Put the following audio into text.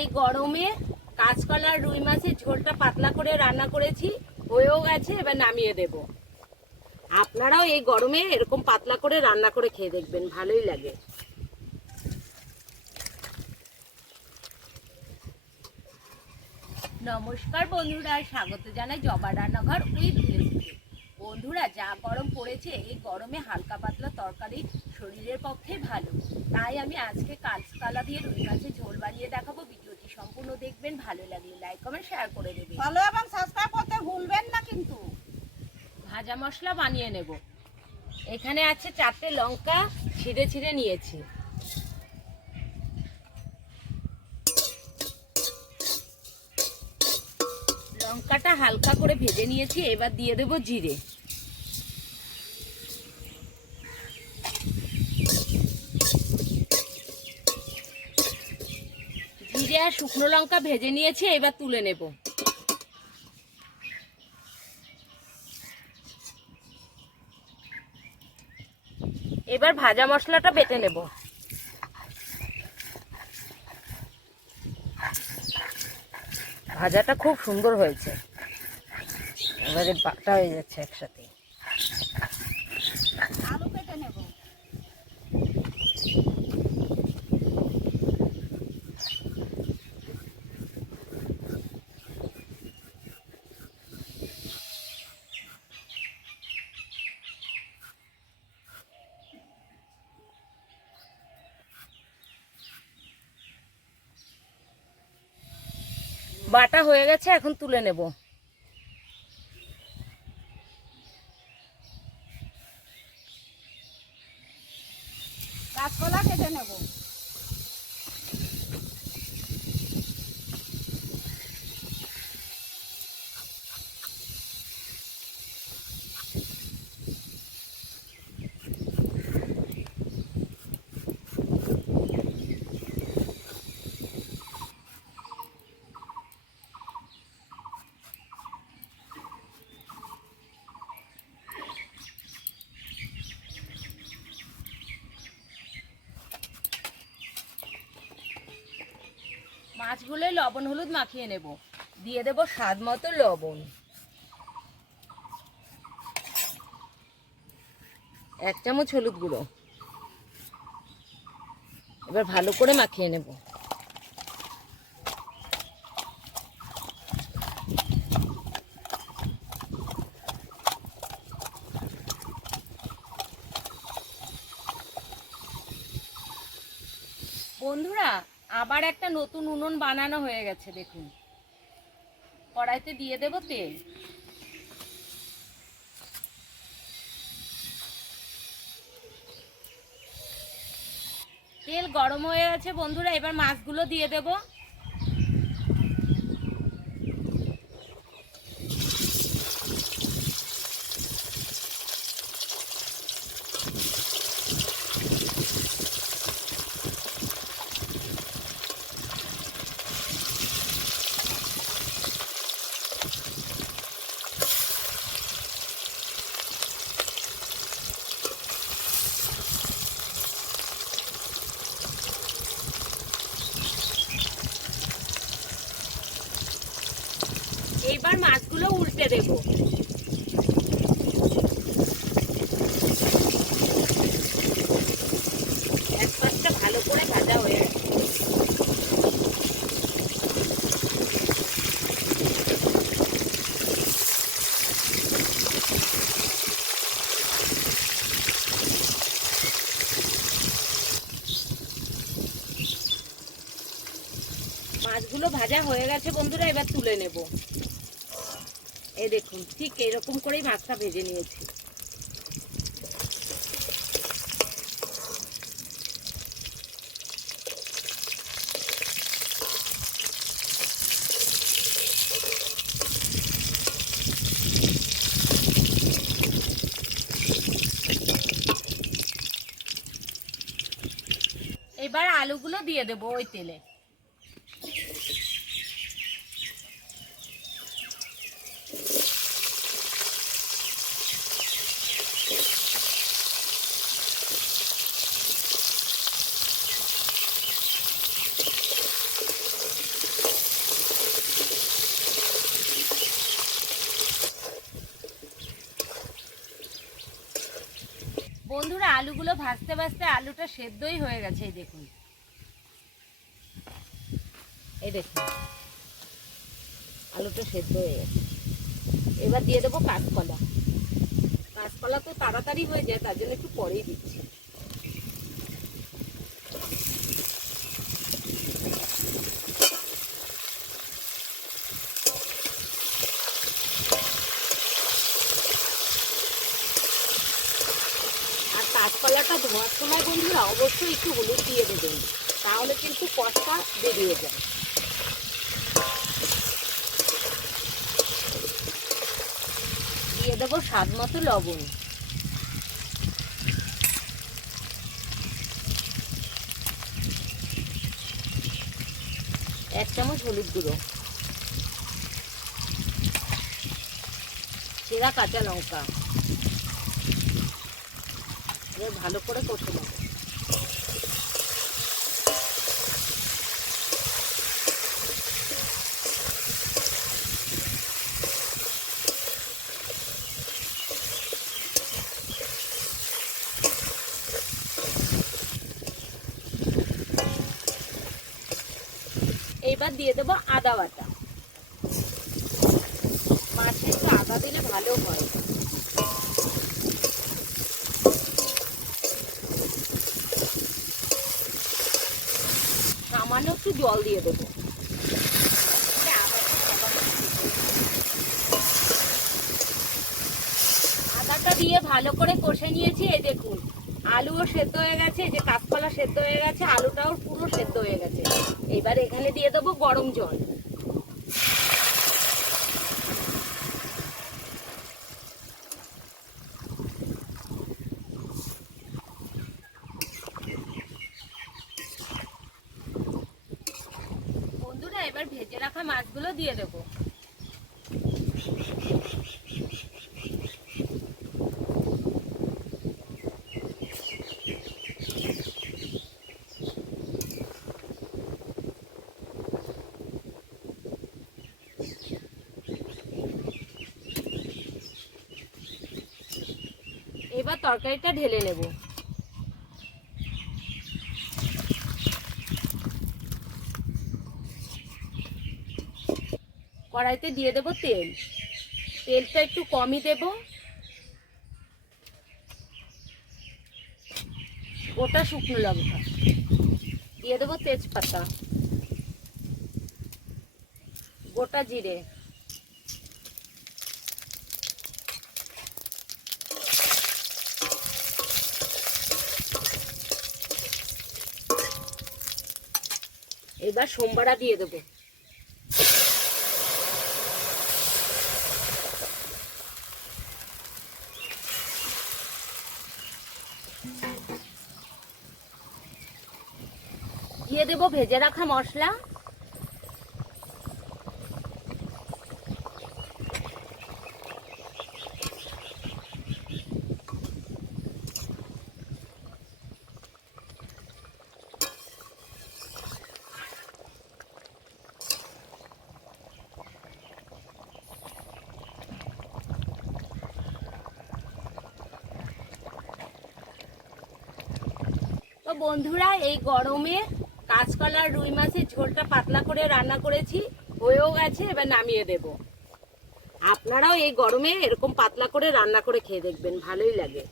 এই গরমে কাঁচকলার রুই মাছের ঝোলটা পাতলা করে রান্না করেছি, হয়েও গেছে, এবার নামিয়ে দেব। আপনারাও এই গরমে এরকম পাতলা করে রান্না করে খেয়ে দেখবেন, ভালোই লাগে। নমস্কার বন্ধুরা, স্বাগত জানাই জবা রান্নাঘর উইথ বন্ধুরা যা গরম পড়েছে এই গরমে হালকা পাতলা তরকারি শরীরের পক্ষে ভালো। তাই আমি আজকে কাঁচকলা দিয়ে রুই মাছের ঝোল বানিয়ে দেখাবো। ভিডিওটি সম্পূর্ণ দেখবেন ভালো লাগলে লাইক কমেন্ট শেয়ার করে দেবেন। ফলো এবং সাবস্ক্রাইব করতে ভুলবেন না কিন্তু। ভাজা মশলা বানিয়ে নেব। এখানে আছে চারটে লঙ্কা ছিঁড়ে ছিঁড়ে নিয়েছি। লঙ্কাটা হালকা করে ভেজে নিয়েছি এবার দিয়ে দেবো জিরে জিরে আর শুকনো লঙ্কা ভেজে নিয়েছি, এবার তুলে নেব। এবার ভাজা মশলাটা বেটে নেব। ভাজাটা খুব সুন্দর হয়েছে। এবারে বাটা হয়ে যাচ্ছে একসাথে। বাটা হয়ে গেছে এখন তুলে নেব। কাঁচকলা কেটে নেব। মাছগুলো লবণ হলুদ মাখিয়ে নেব। দিয়ে দেব স্বাদ মতো লবণ। এক চামচ হলুদ গুঁড়ো। এবার ভালো করে মাখিয়ে নেব। বন্ধুরা আবার একটা নতুন উনুন বানানো হয়ে গেছে, দেখুন। কড়াইতে দিয়ে দেব তেল। তেল গরম হয়ে গেছে বন্ধুরা, এবার মাছগুলো দিয়ে দেব। এইবার মাছগুলো উল্টে দেব। এক পাশটা ভালো করে ভাজা হয়ে মাছগুলো ভাজা হয়ে গেছে বন্ধুরা, এবার তুলে নেব। এই দেখুন ঠিক এরকম করেই মাছটা ভেজে নিয়েছি। এবার আলুগুলো দিয়ে দেবো ওই তেলে। আলুগুলো ভাজতে ভাজতে আলুটা সেদ্ধই হয়ে গেছে, এই দেখুন। এই দেখুন, আলুটা সেদ্ধ হয়ে গেছে। এবার দিয়ে দেবো কাঁচকলা। কাঁচকলা তো তাড়াতাড়ি হয়ে যায়, তার জন্য একটু পরেই দিচ্ছি আর কাঁচকলাটা ধোয়ার সময় বন্ধুরা অবশ্যই একটু হলুদ দিয়ে দেবেন। তাহলে কিন্তু কষটা বেরিয়ে যায়। দিয়ে দেবো স্বাদ মতো লবণ। এক চামচ হলুদ গুঁড়ো। চেরা কাঁচা লঙ্কা। এবার ভালো করে কষে নেব। এইবার দিয়ে দেবো আদা বাটা। মাছে একটু আদা দিলে ভালো হয় সামান্য একটু জল দিয়ে দেবো। আদাটা দিয়ে ভালো করে কষে নিয়েছি, এই দেখুন। আলুও সেদ্ধ হয়ে গেছে যে কাঁচকলা সেদ্ধ হয়ে গেছে, আলুটাও পুরো সেদ্ধ হয়ে গেছে। এবার এখানে দিয়ে দেবো গরম জল বন্ধুরা এবার ভেজে রাখা মাছগুলো দিয়ে দেবো। এবার তরকারিটা ঢেলে নেব। কড়াইতে দিয়ে দেব তেল। তেলটা একটু কমই দেব। গোটা শুকনো লঙ্কা। দিয়ে দেবো তেজপাতা। গোটা জিরে। এবার সোমবারা দিয়ে দেবো। দিয়ে দেবো ভেজে রাখা মশলা। বন্ধুরা এই গরমে কাঁচকলার রুই মাছের ঝোলটা পাতলা করে রান্না করেছি, হয়েও গেছে, এবার নামিয়ে দেব। আপনারাও এই গরমে এরকম পাতলা করে রান্না করে খেয়ে দেখবেন, ভালোই লাগে।